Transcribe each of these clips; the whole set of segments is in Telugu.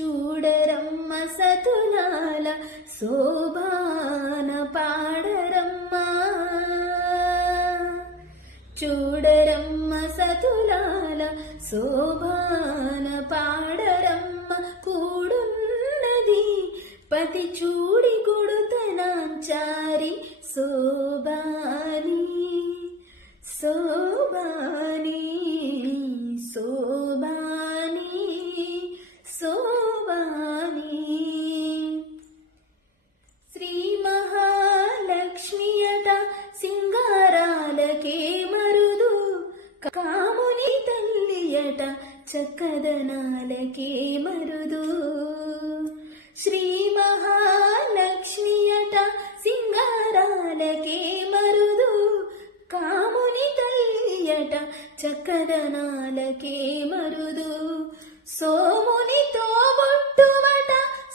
చూడరమ్మ సతులాల శోభాన పాడరమ్మ, చూడరమ్మ సతులాల శోభాన పాడరమ్మ. కూడున్నది పతి చూడి గుడుతనాంచారి శోభాని శోభాని శోభాని శోభాని. శ్రీ మహాలక్ష్మియట సింగారాలకే మరుదు, కాముని తల్లియట చక్కదనాలకే మరుదు. శ్రీ మహాలక్ష్మియట సింగారాలకే మరుదు, కాముని తల్లియట చక్కదనాలకే మరుదు. సోమునితో బొట్టువట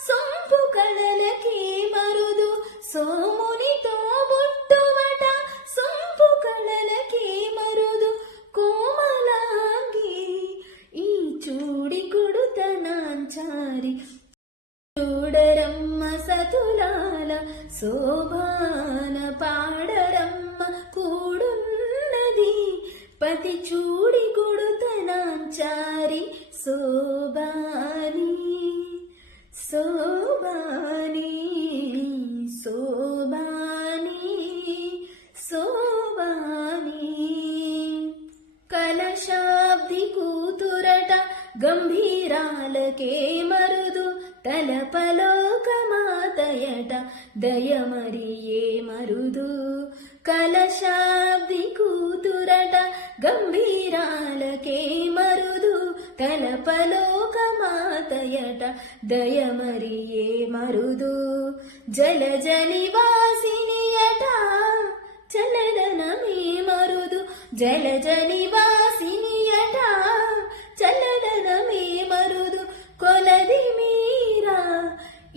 సొంపు కళలకే మరుదు, సోమునితో బొట్టువట సొంపు కళలకే మరుదు. కోమలాంగి ఈ చూడి కొడుతనాంచారి చూడరమ్మ సతులాల శోభాన పాడరమ్మ. కూడున్నది పతి చూడి గుడుతనాంచారి శోభాని శోభాని శోభాని శోభాని. కలశాబ్ది కూతురట గంభీరాలకే మరుదు, తలపలోకమాతయట దయమరియే మరుదు. కలశాబ్ది కూతురట గంభీరాలకే మరుదు, తలపలోకమాతయట దయమరియే మరుదు. జలజనివాసినియట చల్లదనమే మరుదు, జలజనివాసినియట చల్లదనమే మరుదు. కొలది మీరా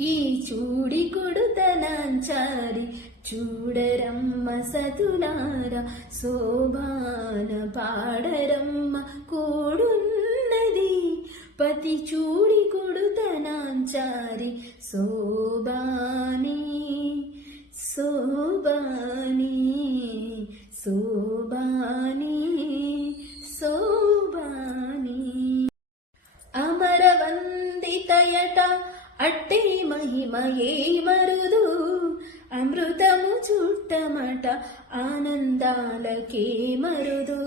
ఈ చూడి కొడుతనాంచారి చూడరమ్మ సతులార శోభాన పాడరమ్మ. కూడున్నది పతి చూడి కొడుతనాంచారి శోభాని శోభాని శోభాని శోభాని. అమరవందితయట అట్టే మహిమయే మరుదు, అమృతము చుట్టమట ఆనందాలకే మరుదు.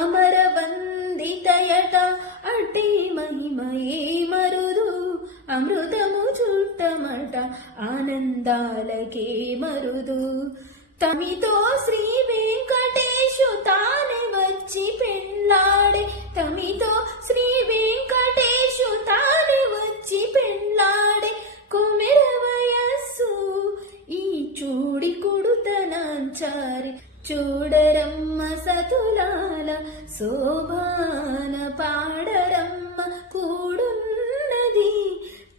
అమరవందితయట అట్టే మహిమయే మరుదు, అమృతము చుట్టమట ఆనందాలకే మరుదు. తమితో శ్రీ వెంకటేశు తానే వచ్చి పెళ్ళాడే, తమితో శ్రీ వెంకటేశు తానే వచ్చి పెళ్ళాడే. కొమెర వయస్సు ఈ చూడి కొడుతనాంచారి చూడరమ్మ సతులాల శోభాన పాడరమ్మ. కూడున్నది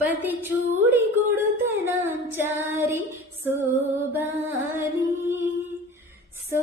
పతి చూడి కొడుతనాంచారి శోభాని శోభాని